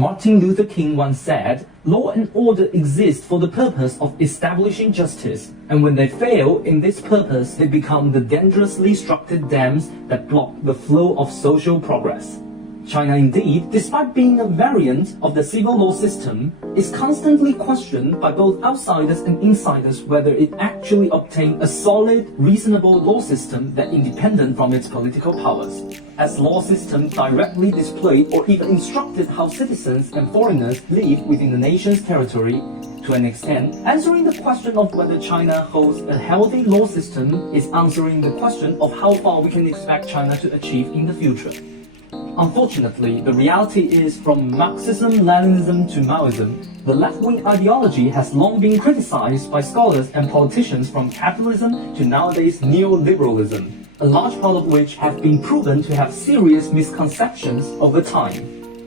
Martin Luther King once said, "Law and order exist for the purpose of establishing justice, and when they fail in this purpose, they become the dangerously structured dams that block the flow of social progress." China indeed, despite being a variant of the civil law system, is constantly questioned by both outsiders and insiders whether it actually obtained a solid, reasonable law system that independent from its political powers. As law system directly displayed or even instructed how citizens and foreigners live within the nation's territory, to an extent, answering the question of whether China holds a healthy law system is answering the question of how far we can expect China to achieve in the future. Unfortunately, the reality is from Marxism-Leninism to Maoism, the left-wing ideology has long been criticized by scholars and politicians from capitalism to nowadays neoliberalism, a large part of which have been proven to have serious misconceptions over time.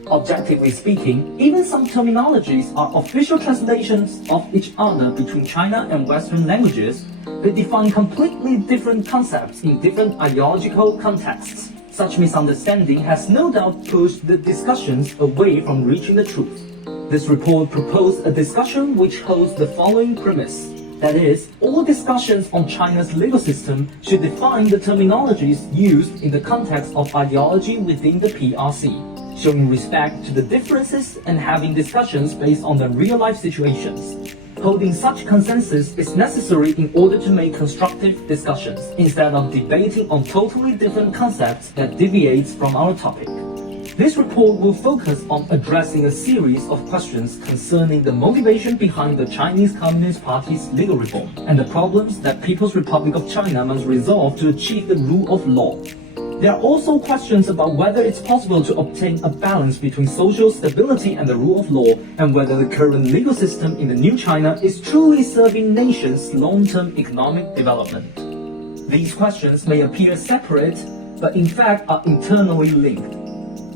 Objectively speaking, even some terminologies are official translations of each other between China and Western languages. They define completely different concepts in different ideological contexts. Such misunderstanding has no doubt pushed the discussions away from reaching the truth. This report proposed a discussion which holds the following premise. That is, all discussions on China's legal system should define the terminologies used in the context of ideology within the PRC, showing respect to the differences and having discussions based on the real-life situations. Holding such consensus is necessary in order to make constructive discussions, instead of debating on totally different concepts that deviates from our topic. This report will focus on addressing a series of questions concerning the motivation behind the Chinese Communist Party's legal reform, and the problems that People's Republic of China must resolve to achieve the rule of law. There are also questions about whether it's possible to obtain a balance between social stability and the rule of law, and whether the current legal system in the new China is truly serving nations' long-term economic development. These questions may appear separate, but in fact are internally linked.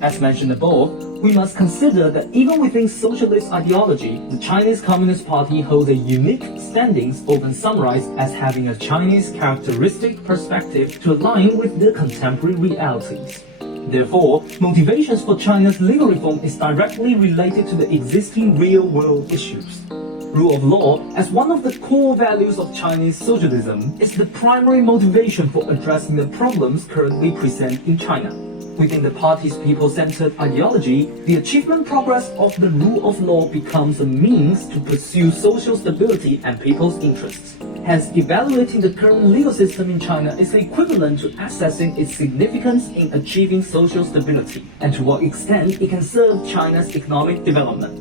As mentioned above, we must consider that even within socialist ideology, the Chinese Communist Party holds a unique standings, often summarized as having a Chinese characteristic perspective to align with the contemporary realities. Therefore, motivations for China's legal reform is directly related to the existing real-world issues. Rule of law, as one of the core values of Chinese socialism, is the primary motivation for addressing the problems currently present in China. Within the party's people-centered ideology, the achievement progress of the rule of law becomes a means to pursue social stability and people's interests. Hence, evaluating the current legal system in China is equivalent to assessing its significance in achieving social stability, and to what extent it can serve China's economic development.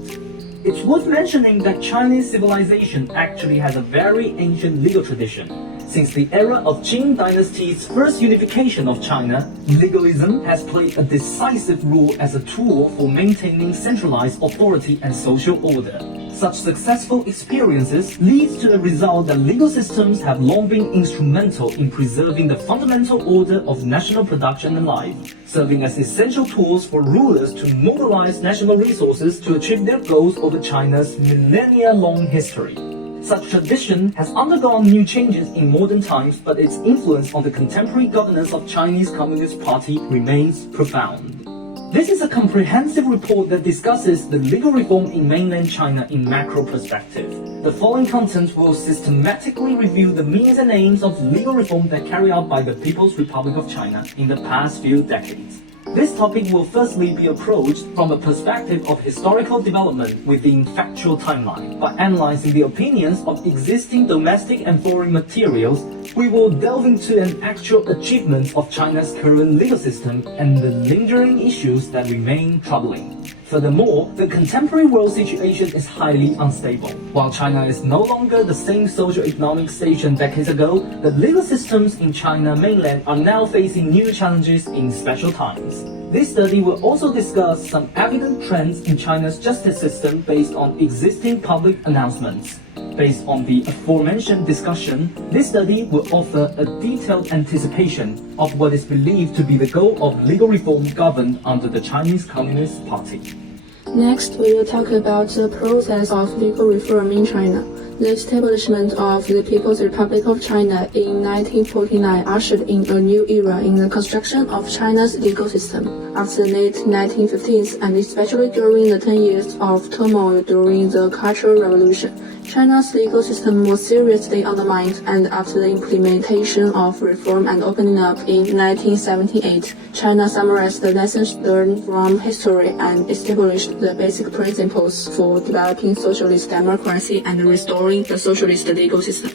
It's worth mentioning that Chinese civilization actually has a very ancient legal tradition. Since the era of Qing dynasty's first unification of China, legalism has played a decisive role as a tool for maintaining centralized authority and social order. Such successful experiences lead to the result that legal systems have long been instrumental in preserving the fundamental order of national production and life, serving as essential tools for rulers to mobilize national resources to achieve their goals over China's millennia-long history. Such tradition has undergone new changes in modern times, but its influence on the contemporary governance of Chinese Communist Party remains profound. This is a comprehensive report that discusses the legal reform in mainland China in macro perspective. The following content will systematically review the means and aims of legal reform that carried out by the People's Republic of China in the past few decades. This topic will firstly be approached from a perspective of historical development within factual timeline. By analyzing the opinions of existing domestic and foreign materials, we will delve into an actual achievement of China's current legal system and the lingering issues that remain troubling. Furthermore, the contemporary world situation is highly unstable. While China is no longer the same socio-economic station decades ago, the legal systems in China mainland are now facing new challenges in special times. This study will also discuss some evident trends in China's justice system based on existing public announcements. Based on the aforementioned discussion, this study will offer a detailed anticipation of what is believed to be the goal of legal reform governed under the Chinese Communist Party. Next, we will talk about the process of legal reform in China. The establishment of the People's Republic of China in 1949 ushered in a new era in the construction of China's legal system. After the late 1950s, and especially during the 10 years of turmoil during the Cultural Revolution, China's legal system was seriously undermined, and after the implementation of reform and opening up in 1978, China summarized the lessons learned from history and established the basic principles for developing socialist democracy and restoring the socialist legal system.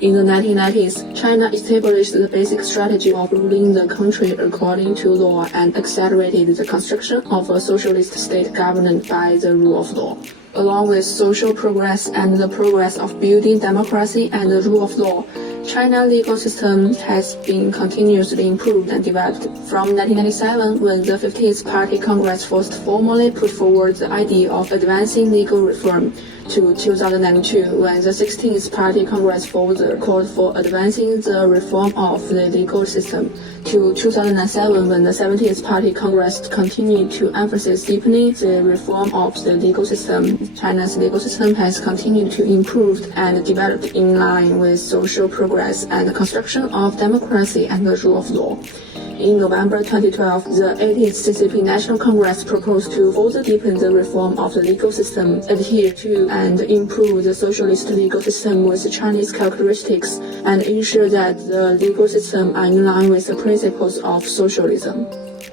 In the 1990s, China established the basic strategy of ruling the country according to law and accelerated the construction of a socialist state governed by the rule of law. Along with social progress and the progress of building democracy and the rule of law, China's legal system has been continuously improved and developed. From 1997, when the 15th Party Congress first formally put forward the idea of advancing legal reform, to 2002, when the 16th Party Congress further called for advancing the reform of the legal system, to 2007, when the 17th Party Congress continued to emphasize deepening the reform of the legal system. China's legal system has continued to improve and develop in line with social progress and the construction of democracy and the rule of law. In November 2012, the 18th CCP National Congress proposed to further deepen the reform of the legal system, adhere to and improve the socialist legal system with Chinese characteristics, and ensure that the legal system are in line with the principles of socialism.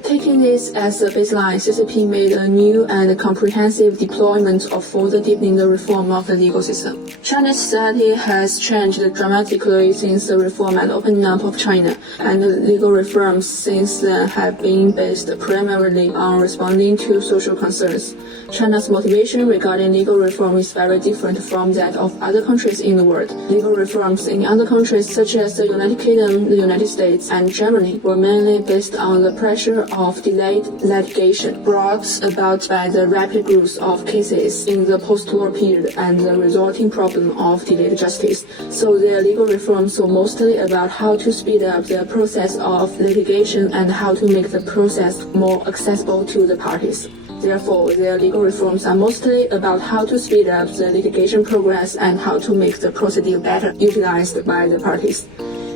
Taking this as a baseline, CCP made a new and comprehensive deployment of further deepening the reform of the legal system. Chinese society has changed dramatically since the reform and opening up of China, and the legal reforms since then have been based primarily on responding to social concerns. China's motivation regarding legal reform is very different from that of other countries in the world. Legal reforms in other countries such as the United Kingdom, the United States, and Germany were mainly based on the pressure of delayed litigation brought about by the rapid growth of cases in the post-war period and the resulting problem of delayed justice. So their legal reforms were mostly about how to speed up the process of litigation and how to make the process more accessible to the parties. Therefore, their legal reforms are mostly about how to speed up the litigation progress and how to make the procedure better utilized by the parties.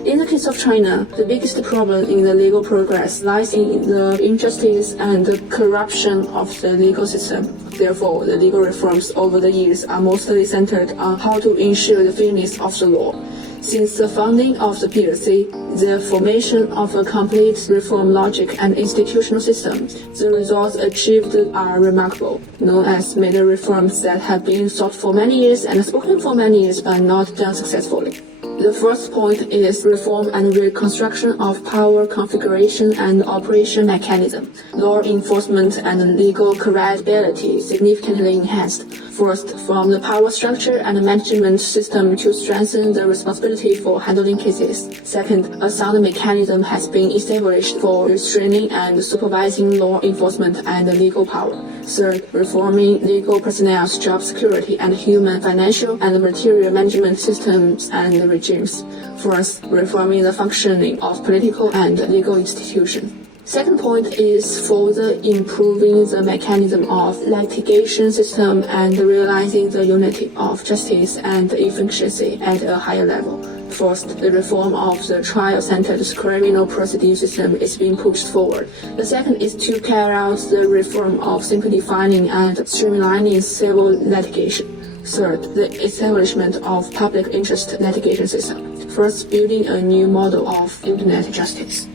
In the case of China, the biggest problem in the legal progress lies in the injustice and the corruption of the legal system. Therefore, the legal reforms over the years are mostly centered on how to ensure the fairness of the law. Since the founding of the PRC, the formation of a complete reform logic and institutional system, the results achieved are remarkable, known as major reforms that have been sought for many years and spoken for many years but not done successfully. The first point is reform and reconstruction of power configuration and operation mechanism. Law enforcement and legal credibility significantly enhanced. First, from the power structure and management system to strengthen the responsibility for handling cases. Second, a sound mechanism has been established for restraining and supervising law enforcement and legal power. Third, reforming legal personnel's job security and human, financial, and material management systems and regimes. Fourth, reforming the functioning of political and legal institutions. Second point is further improving the mechanism of litigation system and realizing the unity of justice and efficiency at a higher level. First, the reform of the trial-centered criminal procedure system is being pushed forward. The second is to carry out the reform of simplifying and streamlining civil litigation. Third, the establishment of public interest litigation system. First, building a new model of internet justice.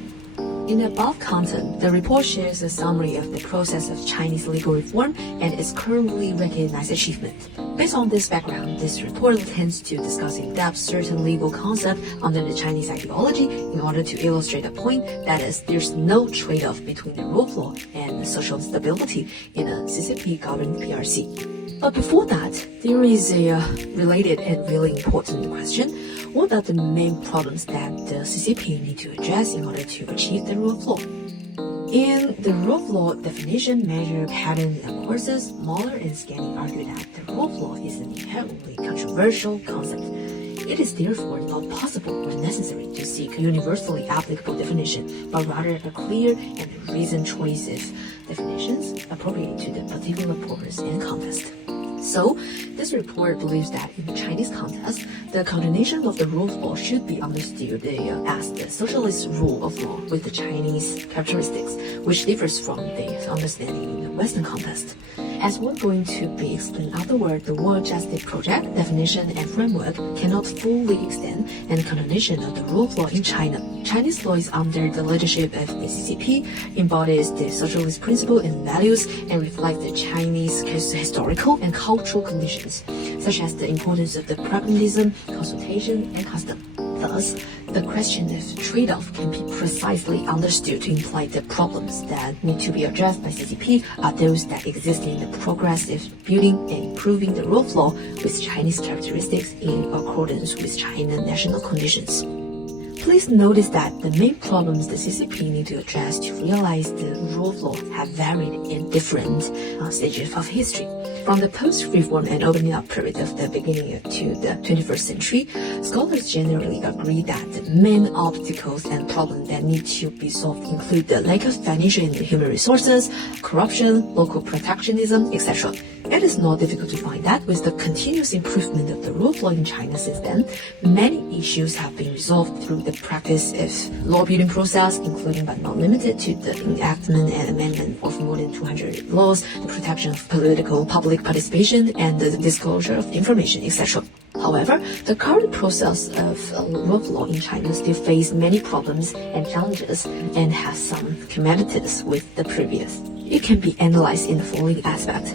In the above content, the report shares a summary of the process of Chinese legal reform and its currently recognized achievement. Based on this background, this report intends to discuss in depth certain legal concepts under the Chinese ideology in order to illustrate the point that is, there's no trade-off between the rule of law and social stability in a CCP-governed PRC. But before that, there is a related and really important question. What are the main problems that the CCP need to address in order to achieve the rule of law? In the rule of law definition, measure, pattern, and courses, Mahler and Scanning argue that the rule of law is an inherently controversial concept. It is therefore not possible or necessary to seek a universally applicable definition, but rather a clear and reasoned choices definitions appropriate to the particular purpose and context. So, this report believes that in the Chinese context, the continuation of the rule of law should be understood as the socialist rule of law with the Chinese characteristics, which differs from the understanding in the Western context. As we're going to be explained afterward, the World Justice Project definition and framework cannot fully extend and continuation of the rule of law in China. Chinese law is under the leadership of the CCP, embodies the socialist principle and values, and reflects the Chinese historical and cultural conditions, such as the importance of the pragmatism, consultation, and custom. Thus, the question of trade-off can be precisely understood to imply the problems that need to be addressed by CCP are those that exist in the progressive building and improving the rule of law with Chinese characteristics in accordance with China national conditions. Please notice that the main problems the CCP need to address to realize the rule of law have varied in different stages of history. From the post-reform and opening up period of the beginning to the 21st century, scholars generally agree that the main obstacles and problems that need to be solved include the lack of financial and human resources, corruption, local protectionism, etc. It is not difficult to find that with the continuous improvement of the rule of law in China since then, many issues have been resolved through the practice of law-building process, including but not limited to the enactment and amendment of more than 200 laws, the protection of political public participation, and the disclosure of information, etc. However, the current process of rule of law in China still faces many problems and challenges and has some similarities with the previous. It can be analyzed in the following aspect.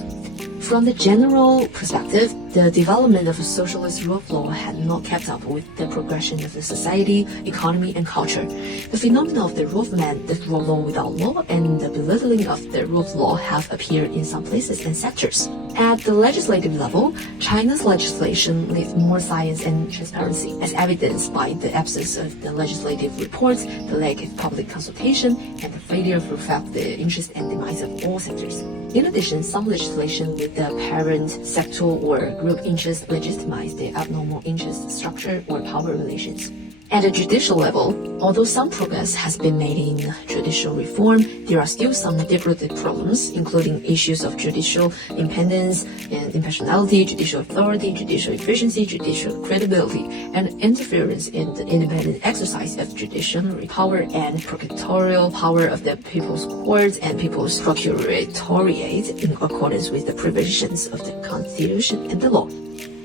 From the general perspective, the development of a socialist rule of law had not kept up with the progression of the society, economy, and culture. The phenomena of the rule of man, the rule of law without law, and the belittling of the rule of law have appeared in some places and sectors. At the legislative level, China's legislation needs more science and transparency, as evidenced by the absence of the legislative reports, the lack of public consultation, and the failure to reflect the interest and demands of all sectors. In addition, some legislation with the parent sector or group interest legitimize the abnormal interest structure or power relations. At the judicial level, although some progress has been made in judicial reform, there are still some deep-rooted problems, including issues of judicial independence and impartiality, judicial authority, judicial efficiency, judicial credibility, and interference in the independent exercise of judiciary power and prosecutorial power of the People's Court and People's Procuratoriate in accordance with the provisions of the Constitution and the law.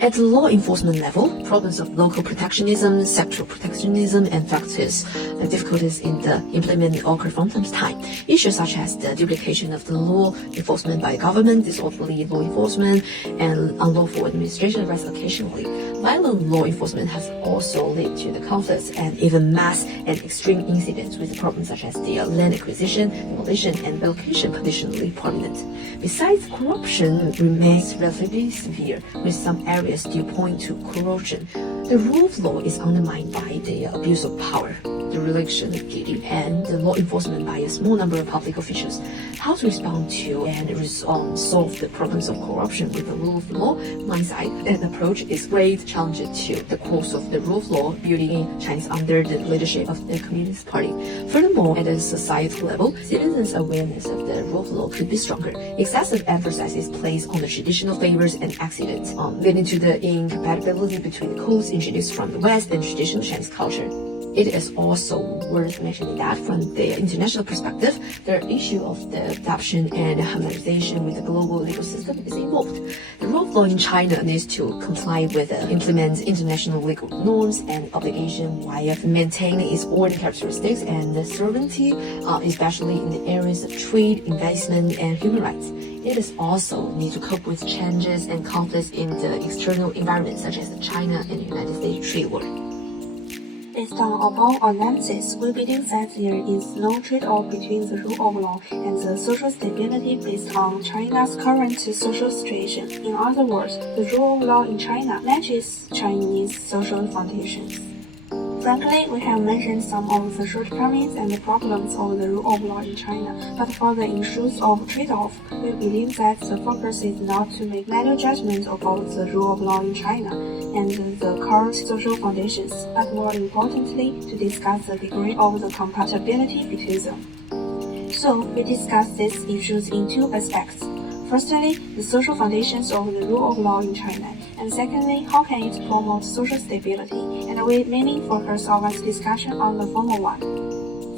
At the law enforcement level, problems of local protectionism, sectoral protectionism, and factors difficulties in the implementing occur from time to time. Issues such as the duplication of the law enforcement by government, disorderly law enforcement, and unlawful administration rise occasionally. Violent law enforcement has also led to the conflicts and even mass and extreme incidents with problems such as the land acquisition, demolition, and relocation particularly prominent. Besides, corruption remains relatively severe, with some areas still point to corruption. The rule of law is undermined by the abuse of power, the religion duty, and the law enforcement by a small number of public officials. How to respond to and solve the problems of corruption with the rule of law mindset and approach is great challenge to the course of the rule of law building in Chinese under the leadership of the Communist Party. Furthermore, at a societal level, citizens' awareness of the rule of law could be stronger. Excessive emphasis is placed on the traditional favors and accidents, leading to the incompatibility between the codes introduced from the West and traditional Chinese culture. It is also worth mentioning that from the international perspective, the issue of the adoption and harmonization with the global legal system is involved. The rule of law in China needs to comply with implement international legal norms and obligations while maintaining its own characteristics and sovereignty, especially in the areas of trade, investment, and human rights. It is also need to cope with changes and conflicts in the external environment, such as the China and the United States trade war. Based on above analysis, we believe that there is no trade-off between the rule of law and the social stability based on China's current social situation. In other words, the rule of law in China matches Chinese social foundations. Frankly, we have mentioned some of the shortcomings and the problems of the rule of law in China, but for the issues of trade-off, we believe that the focus is not to make manual judgment about the rule of law in China and the current social foundations, but more importantly, to discuss the degree of the compatibility between them. So, we discuss these issues in two aspects. Firstly, the social foundations of the rule of law in China, and secondly, how can it promote social stability, and we mainly focus our discussion on the former one.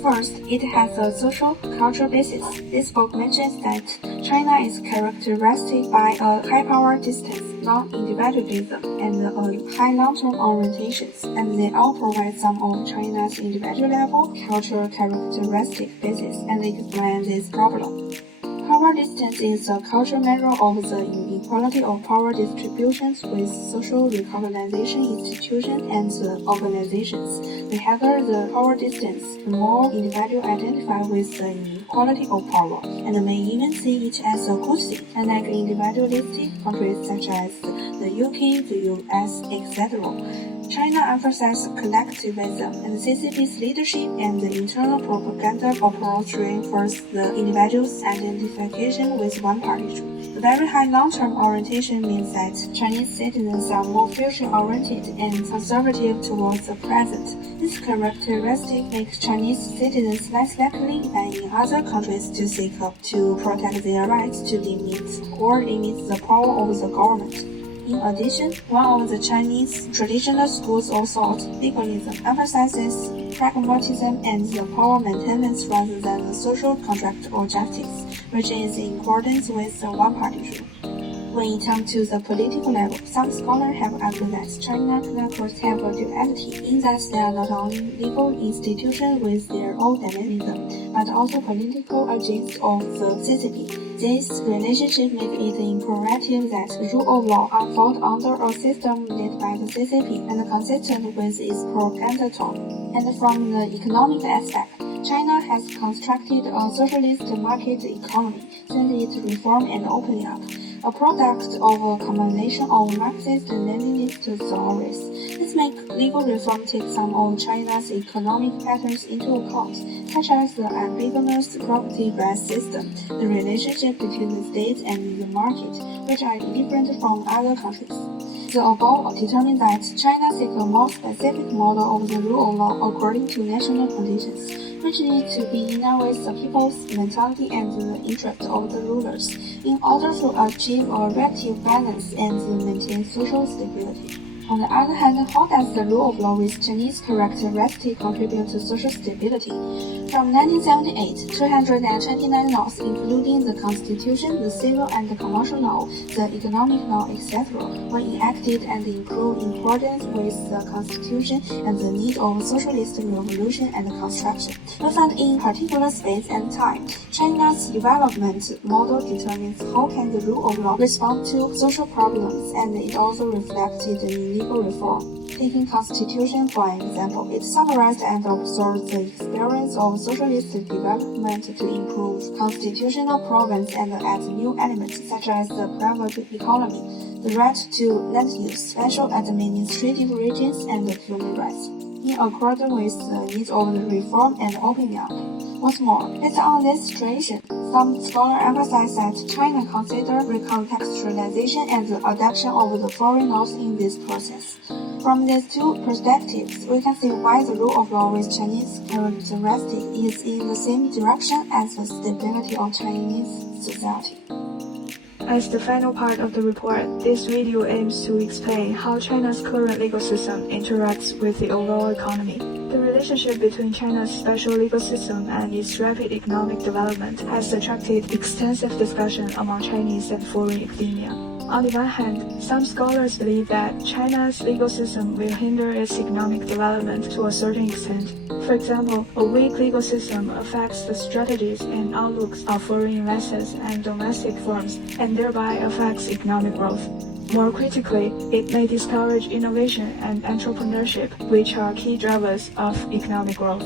First, it has a social cultural basis. This book mentions that China is characterized by a high power distance, non-individualism, and a high long-term orientations, and they all provide some of China's individual level cultural characteristic basis and explain this problem. Power distance is a cultural measure of the inequality of power distributions with social recognition institutions and organizations. The higher the power distance, the more individuals identify with the inequality of power, and may even see it as a good thing, unlike individualistic countries such as the UK, the US, etc. China emphasizes collectivism, and CCP's leadership and the internal propaganda approach reinforce the individual's identification with one party. The very high long-term orientation means that Chinese citizens are more future-oriented and conservative towards the present. This characteristic makes Chinese citizens less likely than in other countries to seek up to protect their rights to limit the power of the government. In addition, one of the Chinese traditional schools of thought, legalism, emphasizes pragmatism and the power maintenance rather than the social contract or justice, which is in accordance with the one-party rule. When it comes to the political level, some scholars have argued that China courts have a duality in that they are not only legal institutions with their own dynamism, but also political agents of the CCP. This relationship makes it imperative that the rule of law unfold under a system led by the CCP and consistent with its propaganda tone. And from the economic aspect, China has constructed a socialist market economy since its reform and opening up, a product of a combination of Marxist and Leninist theories. This makes legal reform take some of China's economic patterns into account, such as the ambiguous property rights system, the relationship between the state and the market, which are different from other countries. The above determines that China seeks a more specific model of the rule of law according to national conditions, which need to be in line with the people's mentality and the interest of the rulers, in order to achieve a relative balance and maintain social stability. On the other hand, how does the rule of law with Chinese characteristics contribute to social stability? From 1978, 229 laws, including the Constitution, the civil and the commercial law, the economic law, etc., were enacted and improved in accordance with the Constitution and the need of socialist revolution and construction. We find in particular space and time, China's development model determines how can the rule of law respond to social problems, and it also reflected in legal reform. Taking Constitution for an example, it summarized and observed the experience of socialist development to improve constitutional province and add new elements such as the private economy, the right to land use, special administrative regions, and human rights, in accordance with the needs of the reform and opening up. What's more, based on this situation, some scholars emphasize that China considers recontextualization and the adoption of the foreign laws in this process. From these two perspectives, we can see why the rule of law with Chinese characteristics is in the same direction as the stability of Chinese society. As the final part of the report, this video aims to explain how China's current legal system interacts with the overall economy. The relationship between China's special legal system and its rapid economic development has attracted extensive discussion among Chinese and foreign academia. On the one hand, some scholars believe that China's legal system will hinder its economic development to a certain extent. For example, a weak legal system affects the strategies and outlooks of foreign investors and domestic firms, and thereby affects economic growth. More critically, it may discourage innovation and entrepreneurship, which are key drivers of economic growth.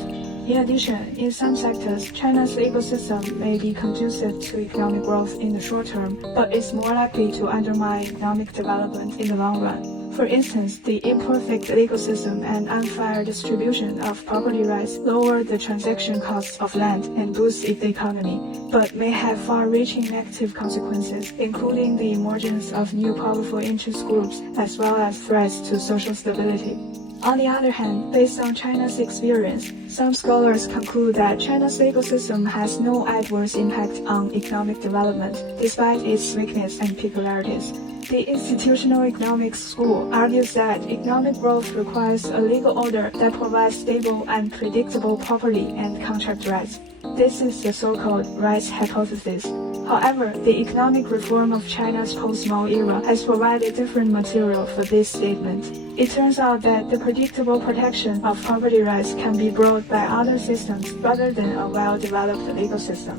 In addition, in some sectors, China's legal system may be conducive to economic growth in the short term, but is more likely to undermine economic development in the long run. For instance, the imperfect legal system and unfair distribution of property rights lower the transaction costs of land and boost the economy, but may have far-reaching negative consequences, including the emergence of new powerful interest groups as well as threats to social stability. On the other hand, based on China's experience, some scholars conclude that China's legal system has no adverse impact on economic development, despite its weakness and peculiarities. The Institutional Economics School argues that economic growth requires a legal order that provides stable and predictable property and contract rights. This is the so-called rights hypothesis. However, the economic reform of China's post-Mao era has provided different material for this statement. It turns out that the predictable protection of property rights can be brought by other systems rather than a well-developed legal system.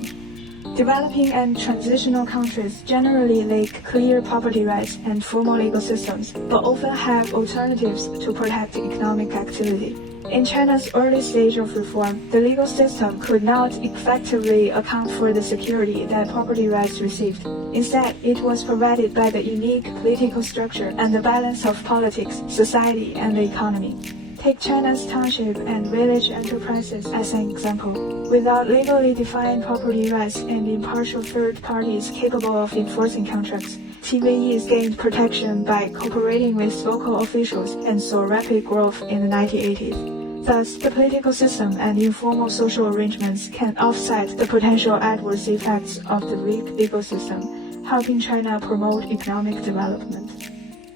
Developing and transitional countries generally lack clear property rights and formal legal systems, but often have alternatives to protect economic activity. In China's early stage of reform, the legal system could not effectively account for the security that property rights received. Instead, it was provided by the unique political structure and the balance of politics, society, and the economy. Take China's township and village enterprises as an example. Without legally defined property rights and impartial third parties capable of enforcing contracts, TVEs gained protection by cooperating with local officials and saw rapid growth in the 1980s. Thus, the political system and informal social arrangements can offset the potential adverse effects of the weak legal system, helping China promote economic development.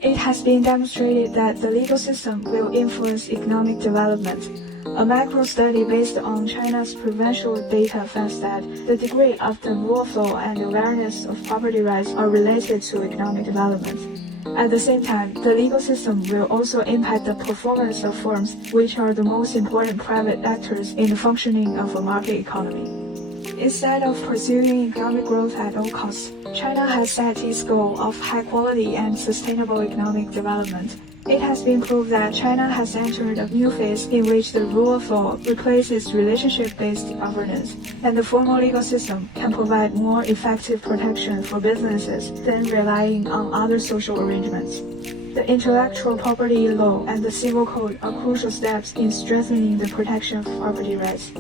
It has been demonstrated that the legal system will influence economic development. A macro study based on China's provincial data finds that the degree of the rule of law and awareness of property rights are related to economic development. At the same time, the legal system will also impact the performance of firms, which are the most important private actors in the functioning of a market economy. Instead of pursuing economic growth at all costs, China has set its goal of high quality and sustainable economic development. It has been proved that China has entered a new phase in which the rule of law replaces relationship-based governance, and the formal legal system can provide more effective protection for businesses than relying on other social arrangements. The intellectual property law and the civil code are crucial steps in strengthening the protection of property rights.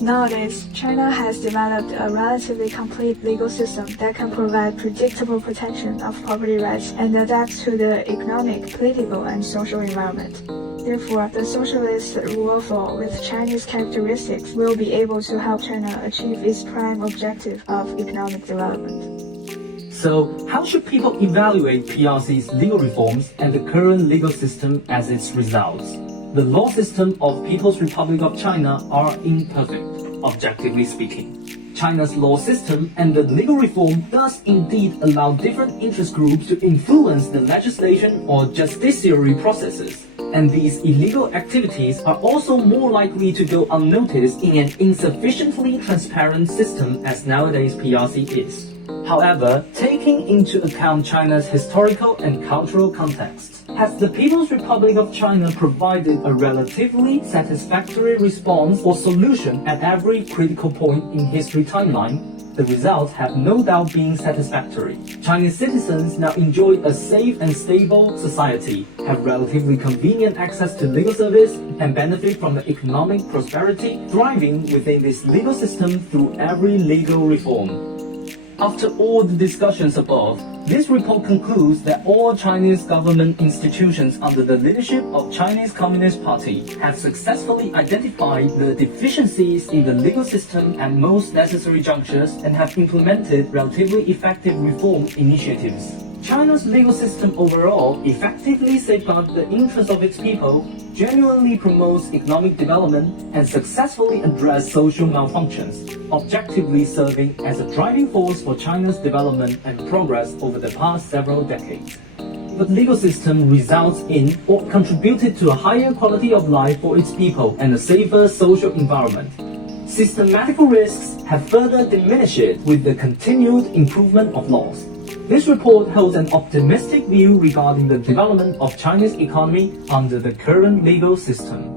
Nowadays, China has developed a relatively complete legal system that can provide predictable protection of property rights and adapt to the economic, political, and social environment. Therefore, the socialist rule of law with Chinese characteristics will be able to help China achieve its prime objective of economic development. So, how should people evaluate PRC's legal reforms and the current legal system as its results? The law system of People's Republic of China are imperfect, objectively speaking. China's law system and the legal reform does indeed allow different interest groups to influence the legislation or justiciary processes, and these illegal activities are also more likely to go unnoticed in an insufficiently transparent system as nowadays PRC is. However, taking into account China's historical and cultural context, has the People's Republic of China provided a relatively satisfactory response or solution at every critical point in history timeline? The results have no doubt been satisfactory. Chinese citizens now enjoy a safe and stable society, have relatively convenient access to legal service, and benefit from the economic prosperity thriving within this legal system through every legal reform. After all the discussions above, this report concludes that all Chinese government institutions under the leadership of Chinese Communist Party have successfully identified the deficiencies in the legal system at most necessary junctures and have implemented relatively effective reform initiatives. China's legal system overall effectively safeguards the interests of its people, genuinely promotes economic development, and successfully addresses social malfunctions, objectively serving as a driving force for China's development and progress over the past several decades. The legal system results in or contributed to a higher quality of life for its people and a safer social environment. Systematical risks have further diminished with the continued improvement of laws. This report holds an optimistic view regarding the development of China's economy under the current legal system.